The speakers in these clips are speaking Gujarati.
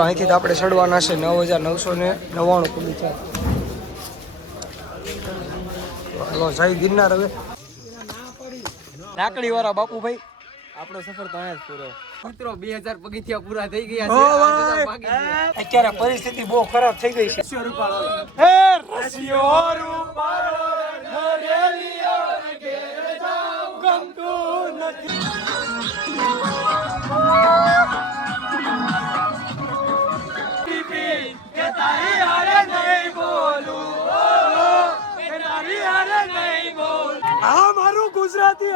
મિત્રો અહીંથી તો આપણે ચડવાના છે 9999 પગી છે. હલો જય ગિરનાર. હવે લાકડી વાળા બાપુભાઈ આપણો સફર તો અહીંયા જ પૂરો. મિત્રો 2000 પગથિયા પૂરા થઈ ગયા છે. અત્યારે પરિસ્થિતિ બહુ ખરાબ થઈ ગઈ છે. હે રસિયો રૂપાળો હરેલિયો ને ઘેર જાવ ગમતું નથી. કે તારી હારે નહીં બોલું, કે તારી હારે નહીં બોલું. આ મારું ગુજરાતી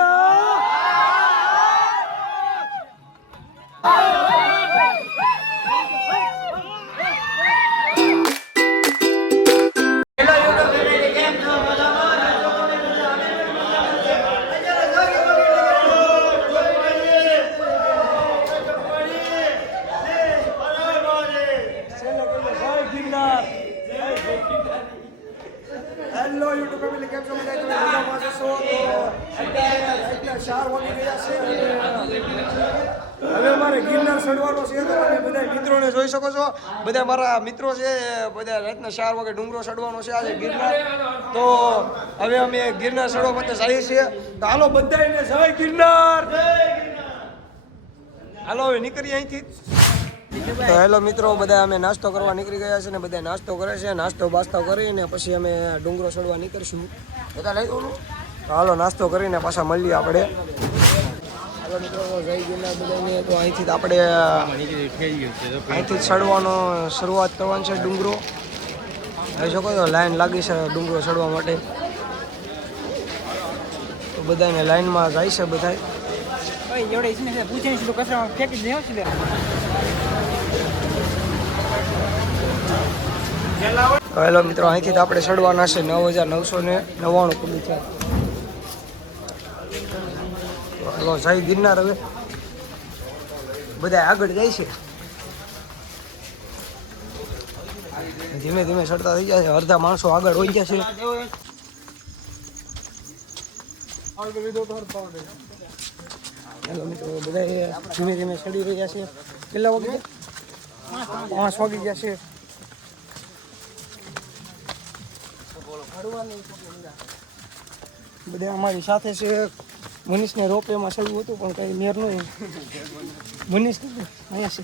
હેલો યુટ્યુબ ફેમિલી, કેમ છો? બધા તમે મજામાં છો? અત્યારે 4 વાગી ગયા છે. હવે અમારે ગિરનાર ચડવાનો છે તો તમે બધા મિત્રોને જોઈ શકો છો. બધા મારા મિત્રો છે, બધા રાતના 4 વાગે ડુંગરો ચડવાનો છે આજે ગિરનાર. તો હવે અમે ગિરનાર ચડવા માટે જઈએ છીએ. તો હાલો બધાને જય ગિરનાર. હાલો હવે નીકળીએ અહીંથી. તો હેલો મિત્રો, બધા અમે નાસ્તો કરવા નીકળી ગયા છે ને બધા નાસ્તો કરે છે. નાસ્તો બાસ્તો કરીને પછી અમે ડુંગરો ચડવા નીકળશું. બધા લઈ દઉં. તો હાલો નાસ્તો કરીને પાછા મળીએ આપણે. હાલો મિત્રો, જય ગિરનાર બધાને. તો અહીંથી આપણે અહીંથી ચડવાનો શરૂઆત કરવાની છે ડુંગરો. જોઈ શકો તો લાઈન લાગી છે ડુંગરો ચડવા માટે. તો બધાને લાઈનમાં જાય છે બધા. હેલો મિત્રો, અહીંથી તો આપણે ચડવાના છે 9999 પગી છે. હલો જય ગિરનાર. હવે બધા આગળ જાય છે, ધીમે ધીમે ચડતા થઈ જાય છે. અડધા માણસો આગળ હોઈ ગયા છે. હેલો મિત્રો, બધા ધીમે ધીમે ચડી રહ્યા છે. કેટલા વાગી ગયા? 5 વાગી ગયા છે. બધા અમારી સાથે છે. મનીષને રોપવેમાં ચડવું હતું પણ કઈ મેર નહીં. મનીષ અહીંયા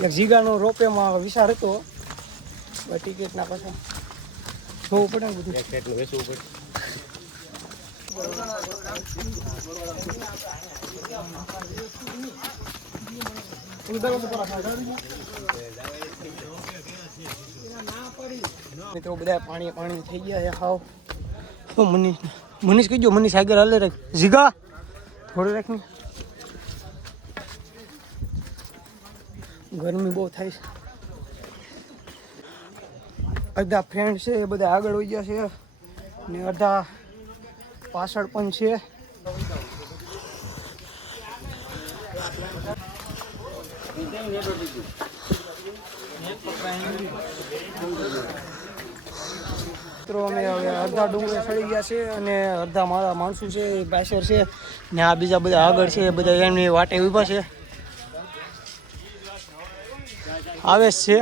છે. જીગાનો રોપવેમાં વિચાર હતો, ટિકિટના પાછા જોવું પડે ને બધું. એટલું વેચવું પડે. મિત્રો બધા પાણી પાણી થઈ ગયા છે હાવ. તો મનીષ કહીજો, મનીષ આગળ હાલે રાખ. જીગા થોડું રાખ ને, ગરમી બહુ થાય છે. અડધા ફ્રેન્ડ છે એ બધા આગળ હોઈ ગયા છે ને અડધા પાછળ પણ છે. મિત્રો અમે હવે અડધા ડુંગર ચડી ગયા છે અને અડધા મારા માણસો છે એ પાછળ છે ને આ બીજા બધા આગળ છે. બધા એમની વાટે ઊભા છે. આવેશ છે,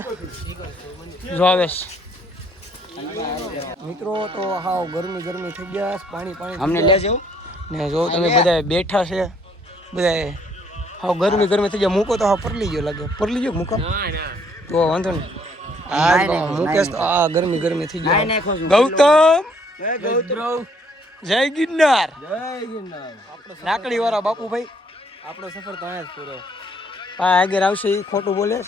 જો આવેશ. મિત્રો તો હાવ ગરમી ગરમી થઈ ગયા. પાણી પાણી અમને લેજો ને. જો તમે બધા બેઠા છે, બધા હાવ ગરમી ગરમી થઈ ગયા. મૂકો તો હાવ પરલી ગયો લાગે. પરલી ગયો મૂકો તો વાંધો નહીં. મુકેશ તો આ ગરમી ગરમી થઈ ગયો. ગૌતમ જય ગિરનાર. લાકડી વાળા બાપુભાઈ આપણો સફર તો અહીંયા જ પૂરો. આગળ આવશે એ ખોટું બોલે.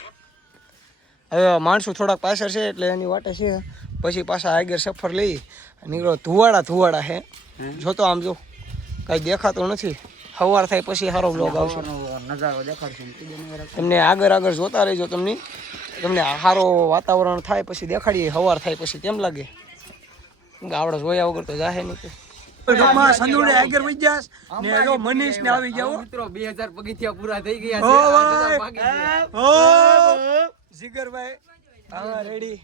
હવે માણસો થોડાક પાછળ છે એટલે એની વાટે છે. પછી પાછા આગળ સફર લઈ નીકળો. ધુવાડા હે. જોતો આમ જો કઈ દેખાતો નથી. સવાર થાય પછી સારો બ્લોગ આવશે. નજારો દેખાડશું તમને આગળ જોતા રહેજો. તમને સારો વાતાવરણ થાય પછી દેખાડીએ. સવાર થાય પછી કેમ લાગે? આવડે જોયા વગર તો જાહે નહીં. સંદુડે આગળ વઈ ગયા ને જો મનીષ ને આવી ગયા. મિત્રો 2000 પગથિયા પૂરા થઈ ગયા છે. જીગરભાઈ હા રેડી.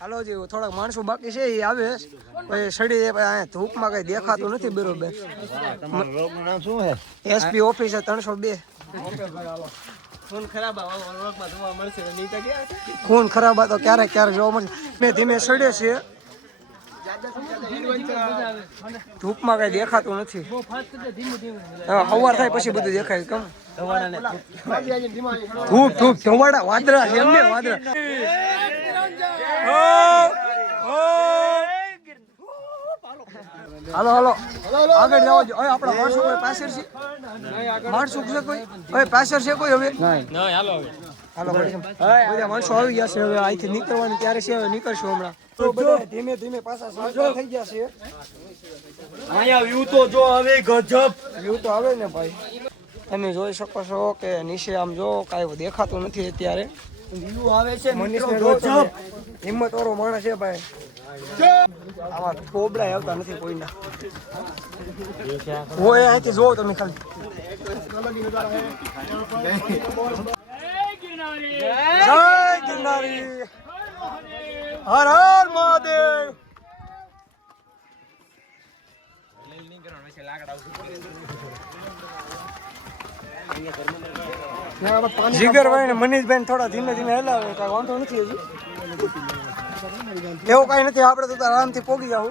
હાલો જી, થોડાક માણસો બાકી છે એ આવે પછી સડી અહીંયા ધૂપમાં કઈ દેખાતું નથી બરોબર. તમારું નામ શું છે? SP office 302. ફોન ખરાબ વ્લોગમાં જોવા મળશે નહીં તો ગયા છે ખૂન ખરાબ હતો ક્યારેક ક્યારેક જોવા મળશે મેં ધીમે સડે છે ધૂપમાં કઈ દેખાતું નથી સવાર થાય પછી બધું દેખાય કેમ ધૂપ ધૂપ ધોવાડા વાદળા છે એમને વાદળા હાલો હાલો આગળ જવા જો આપણા માણસો કોઈ પાછળ છે માણસો છે કોઈ હવે પાછળ છે કોઈ હવે હાલો બધા માણસો આવી ગયા છે હવે અહીંથી નીકળવાની ત્યારે છે હવે નીકળશું હમણાં તો બધા ધીમે ધીમે પાછા સાજા થઈ ગયા છે અહીંયા વ્યૂ તો જો હવે ગજબ વ્યૂ તો આવે ને ભાઈ તમે જોઈ શકો છો કે નીચે આમ જો કાંઈ દેખાતું નથી અત્યારે વ્યૂ આવે છે મનીષને મિત્રો જો ગજબ હિંમત વાળો માણસ છે ભાઈ આમાં પોબડા આવતા નથી કોઈના હોય અહીંથી જોવો તમે ખાલી જય ગિરનારી હર હર મહાદેવ જીગરભાઈ ને મનીષભાઈ થોડા ધીમે ધીમે હલાવે કાંઈ વાંધો નથી હજી એવું કઈ નથી આપણે તો આરામથી પોગી જાવ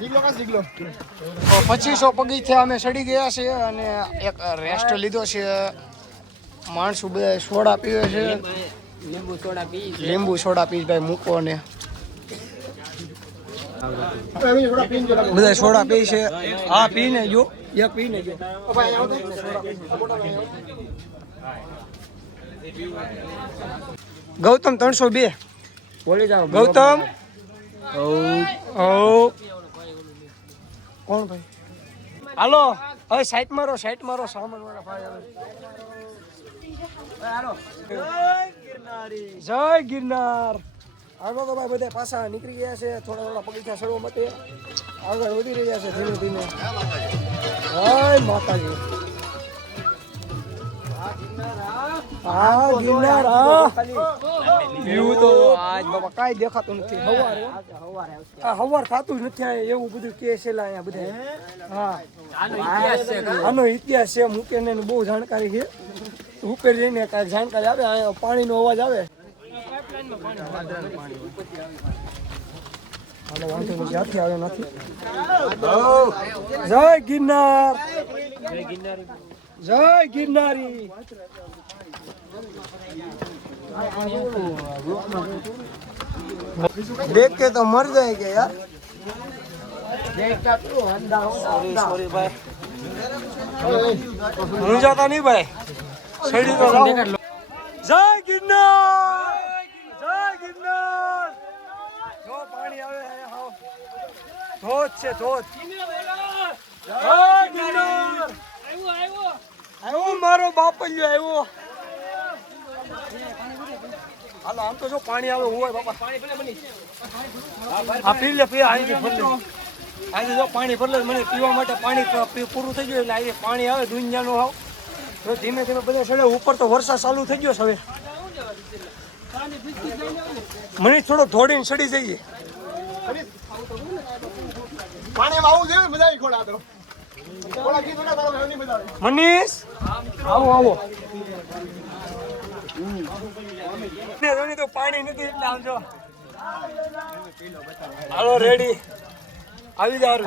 2500 પગથિયા અમે ચડી ગયા છે અને એક રેસ્ટ લીધો છે માણસો બધા સોડા પીવે છે લીંબુ સોડા પી ભાઈ મૂકો ને બધા સોડા પી છે હા પીને જો એક પીને જો ગૌતમ 302 બોલી જાઓ ગૌતમ કોણ ભાઈ હાલો હવે સાઈડ મારો સામાન વાળા ભાઈ આવે જય ગિરનાર આગળ તો ભાઈ બધા પાછા નીકળી ગયા છે થોડા પગથિયા ચડવા માટે આગળ વધી રહ્યા છે ધીમે ધીમે જય માતાજી હા ગિરનાર વ્યૂ તો આજ બાબા કાંઈ દેખાતું નથી હવાર થતું જ નથી એવું બધું કે છે અહીંયા બધા હા આનો ઇતિહાસ છે મુકેને બહુ જાણકારી છે ઉપર જઈને કાંઈક જાણકારી આવે અહીંયા પાણીનો અવાજ આવે વાંધો નથી ક્યાંથી આવે નથી જય ગિરનાર જય ગિરનારી देख के तो मर जाएंगे यार सॉरी भाई હું જાતા નહીં ભાઈ છેડી તો જય ગિરનાર જો પાણી આવે હાવ ધોધ છે ધોધ જય ગિરનાર આવ્યો મારો બાપલ્યો આવ્યો હાલો આમ તો જો પાણી આવે હોય બાપા આ પી લે અહીંથી ભરલે આજે જો પાણી ભરલે મને પીવા માટે પાણી પૂરું થઈ ગયું એટલે આજે પાણી આવે દુનિયાનું આવ તો ધીમે ધીમે બધા ચડે ઉપર તો વરસાદ ચાલુ થઈ ગયો છે હવે મને થોડો ધોડીને ચડી જઈએ પાણીમાં આવું જોઈએ બધા ખોડા તો મનીષ આવો તો પાણી નથી એટલે આમ જો હાલો રેડી આવી જાવ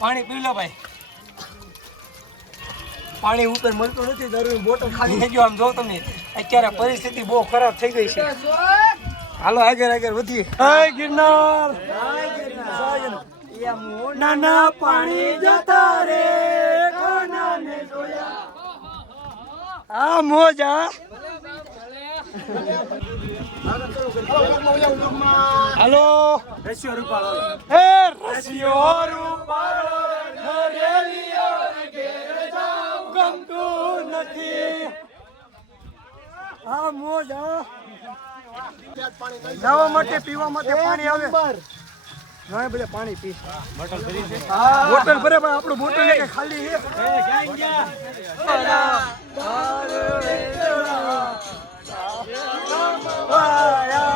પાણી પી લો ભાઈ પાણી ઉપર મળતું નથી દારૂની બોટલ ખાલી થઈ ગયો આમ જો તમે અત્યારે પરિસ્થિતિ બહુ ખરાબ થઈ ગઈ છે હાલો આગળ વધીએ જય ગિરનાર નાના પાણી જતા રે કોનાને જોયા આ મોજા હાલો રસિયો રૂપાળો હે રસિયો રૂપાળો હરેલિયો ઘેર જાવ ગમતું નથી આ મોજા જવા માટે પીવા માટે પાણી આવે ના બધા પાણી પી બોટલ ભરી છે બોટલ ભરે ભાઈ આપણું બોટલ કે ખાલી છે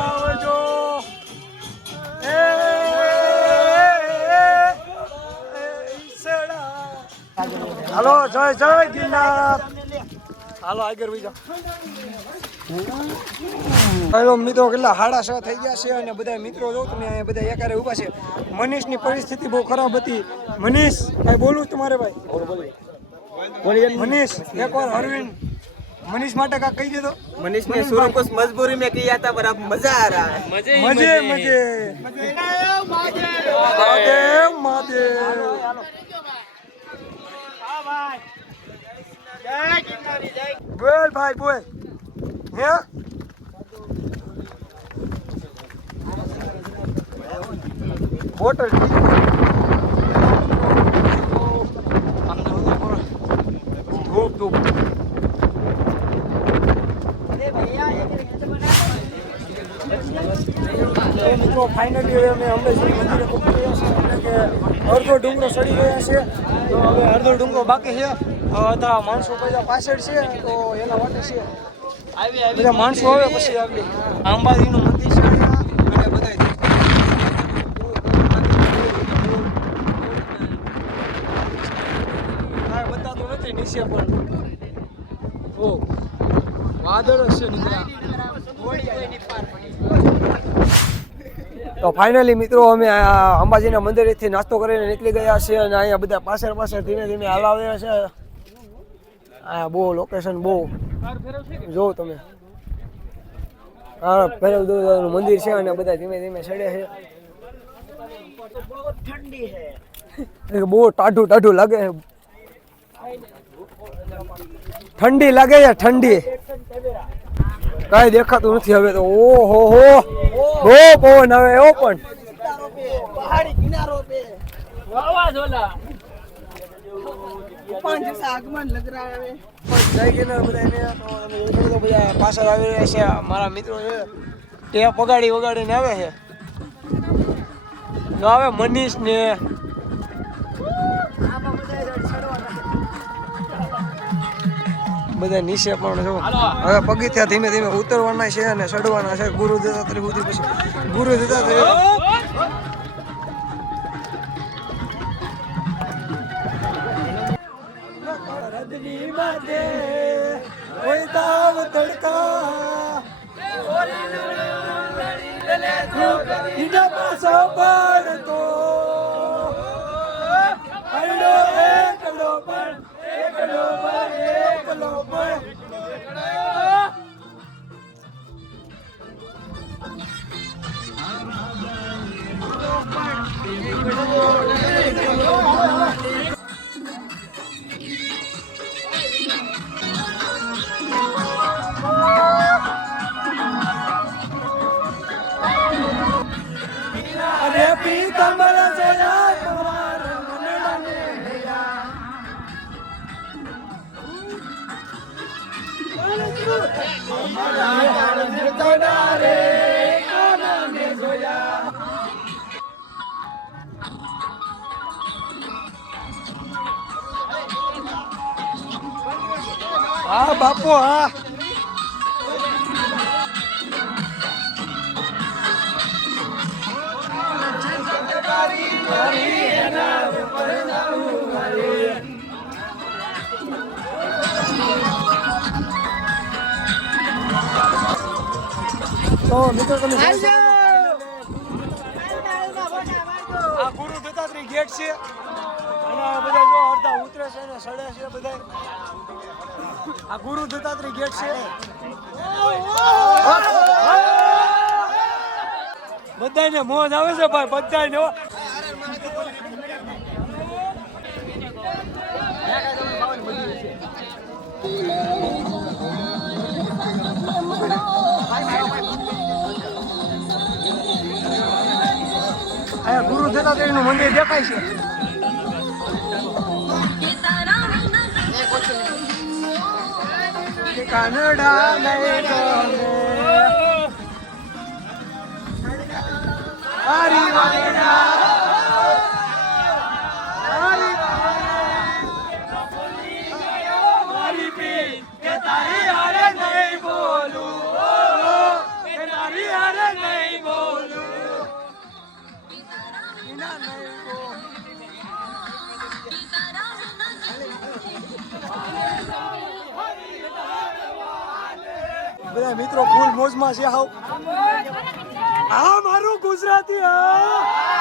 આવજો હાલો જય ગિરનાર હાલો આગળ વઈ જાઓ. હેલો મિત્રો, કેટલા 6:30 થઈ ગયા છે અને બધા મિત્રો જો તમે અહીંયા બધા એકારે ઊભા છે. મનીષની પરિસ્થિતિ બહુ ખરાબ હતી. મનીષ કઈ બોલું તમારે ભાઈ? मनीष एक और अरविंद मनीष माटे का कही दे दो. मनीष ने शुरू कुछ मजबूरी में किया था पर अब मजा आ रहा है. मजे मजे बोल भाई बोल हैं बोतल धूप धूप મિત્રો ફાઇનલી હવે અમે અંબેશ્વરી મંદિરે પહોંચી ગયા છીએ. એટલે કે અડધો ડુંગરો ચડી ગયા છે, તો હવે અડધો ડુંગરો બાકી છે. બધા માણસો બધા પાછળ છે, તો એના માટે છે બધા માણસો આવે પછી આગળ અંબાજીનું મંદિર છે અને બધા બતાતું નથી નીચે પણ ઓ વાદળ છે નીકળ્યા. તો ફાઇનલી મિત્રો અમે અંબાજીના મંદિરેથી નાસ્તો કરીને નીકળી ગયા છે અને અહીંયા બધા પાછળ ધીમે ધીમે હલાવે છે. આ બહુ લોકેશન બહુ જો તમે હા ભૈરવ દાદાનું મંદિર છે અને બધા ધીમે ધીમે ચડે છે. બહુ ટાઢું લાગે છે. ઠંડી લાગે છે ઠંડી. કઈ દેખાતું નથી હવે તો. ઓહો હો બહુ પવન આવે એવો પણ पहाड़ी किनारों पे वावाझोला तूफान जैसा आगमन लग रहा है. જય ગિરનાર બધાને. તો બધા પાછળ આવી રહ્યા છે. મારા મિત્રો છે તે વગાડીને આવે છે. તો આવે મનીષ ને બધા નીચે પણ જો હવે પગથિયા ધીમે ધીમે ઉતરવાના છે અને ચડવાના છે. ગુરુ દત્તાત્રેય સુધી પછી ગુરુ દત્તાત્રેય રદની માથે કોઈ તાવ તડકા ઈના પાસો પડતો અડો એકલો પણ અરે પીતંબર જોયા તમારા મનડાને ભૈયા હા બાપુ હા. તો મિત્રો તમે આ ગુરુ દત્તાત્રેય ગેટ છે અને બધા જો અડધા ઉતરે છે ને સડે છે બધા. આ ગુરુ દત્તાત્રેય ગેટ છે. બધાને મોજ આવે છે ભાઈ બધાને. અહીંયા ગુરુ દત્તાત્રેયનું મંદિર દેખાય છે. કાનડા નહીં ગમે હરી વાગડા હરી પી કે તારી હારે નહીં બોલું કે તારી હારે નહીં બોલું ના નહીં બોલું. બધા મિત્રો ફૂલ મોજમાં છે હાવ આ મારું ગુજરાતી હા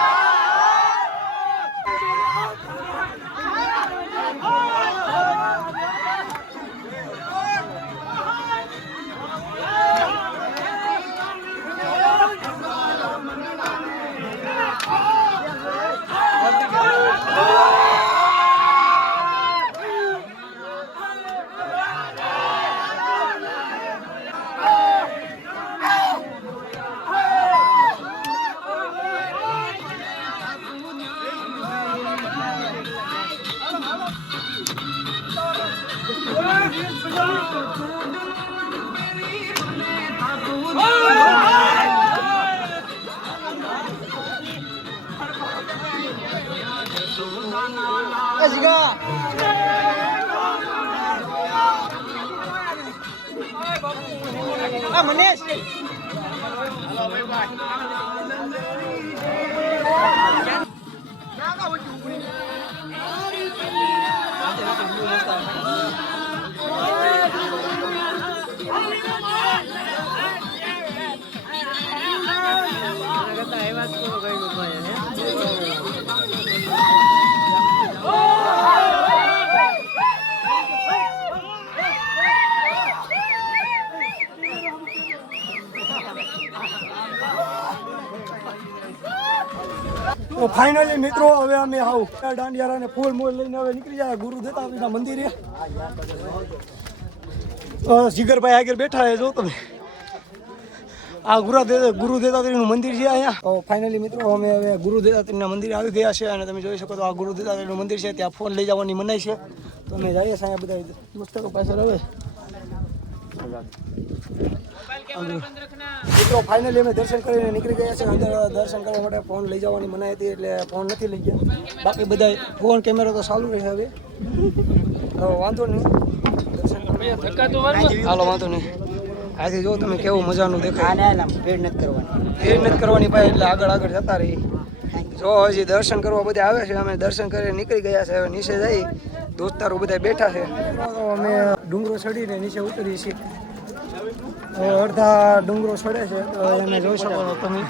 તો ફાઇનલી મિત્રો હવે અમે આવું દાંડિયારાને ફૂલ મોજ લઈને હવે નીકળી જાય ગુરુ દત્તાત્રેયના મંદિરે જીગરભાઈ આગળ બેઠા છે જો તમે આ ગુરુ દત્તાત્રેયનું મંદિર છે અહીંયા તો ફાઇનલી મિત્રો અમે હવે ગુરુ દત્તાત્રેયના મંદિરે આવી ગયા છે અને તમે જોઈ શકો તો આ ગુરુ દત્તાત્રેયનું મંદિર છે ત્યાં ફોન લઈ જવાની મનાઈ છે તો અમે જઈએ છીએ અહીંયા બધા દોસ્તો પાછળ હવે મિત્રો ફાઇનલી અમે દર્શન કરીને નીકળી ગયા છે અંદર દર્શન કરવા માટે ફોન લઈ જવાની મનાઈ હતી એટલે ફોન નથી લઈ ગયા બાકી બધા ફોન કેમેરો તો ચાલુ રહે હવે વાંધો નહીં દર્શન હાલો વાંધો નહીં આથી જો તમે કેવું મજાનું દેખાય ભેડ નથી કરવાની ભાઈ એટલે આગળ જતા રહી જો હજી દર્શન કરવા બધા આવે છે અમે દર્શન કરીને નીકળી ગયા છે હવે નીચે જઈ દોસ્તારો બધા બેઠા છે અમે ડુંગરો ચડીને નીચે ઉતરીએ છીએ અડધા ડુંગરો ચડે છે તો એને જોઈ શકો છો તમે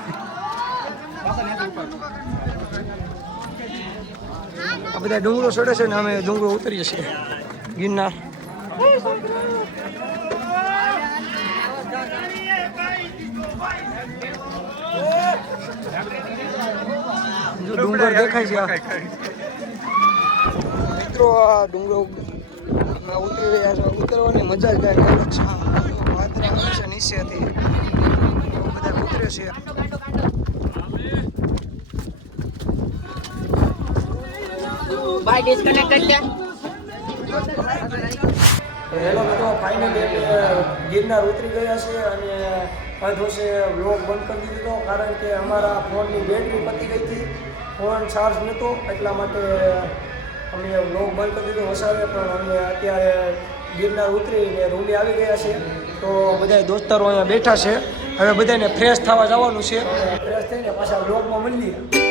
આ બધા ડુંગરો ચડે છે ને અમે ડુંગરો ઉતરીએ છીએ ગિરનાર જો ડુંગર દેખાય છે મિત્રો આ ડુંગરો ઉતરી રહ્યા છે ઉતરવાની મજા જ કાંઈ અલગ છે વાદળા હંમેશા નીચેથી બધા ઉતરે છે હેલો મિત્રો ફાઇનલી ગિરનાર ઉતરી ગયા છે અને અધોશે બ્લોગ બંધ કરી દીધો કારણ કે અમારા ફોનની બેટરી પતી ગઈ હતી ફોન ચાર્જ નહોતો એટલા માટે અમે બ્લોગ બંધ કરી દીધો વસાવે પણ અમે અત્યારે ગિરનાર ઉતરીને રૂમે આવી ગયા છે તો બધા દોસ્તારો અહીંયા બેઠા છે હવે બધાને ફ્રેશ થવા જવાનું છે ફ્રેશ થઈને પાછા બ્લોગમાં મળીએ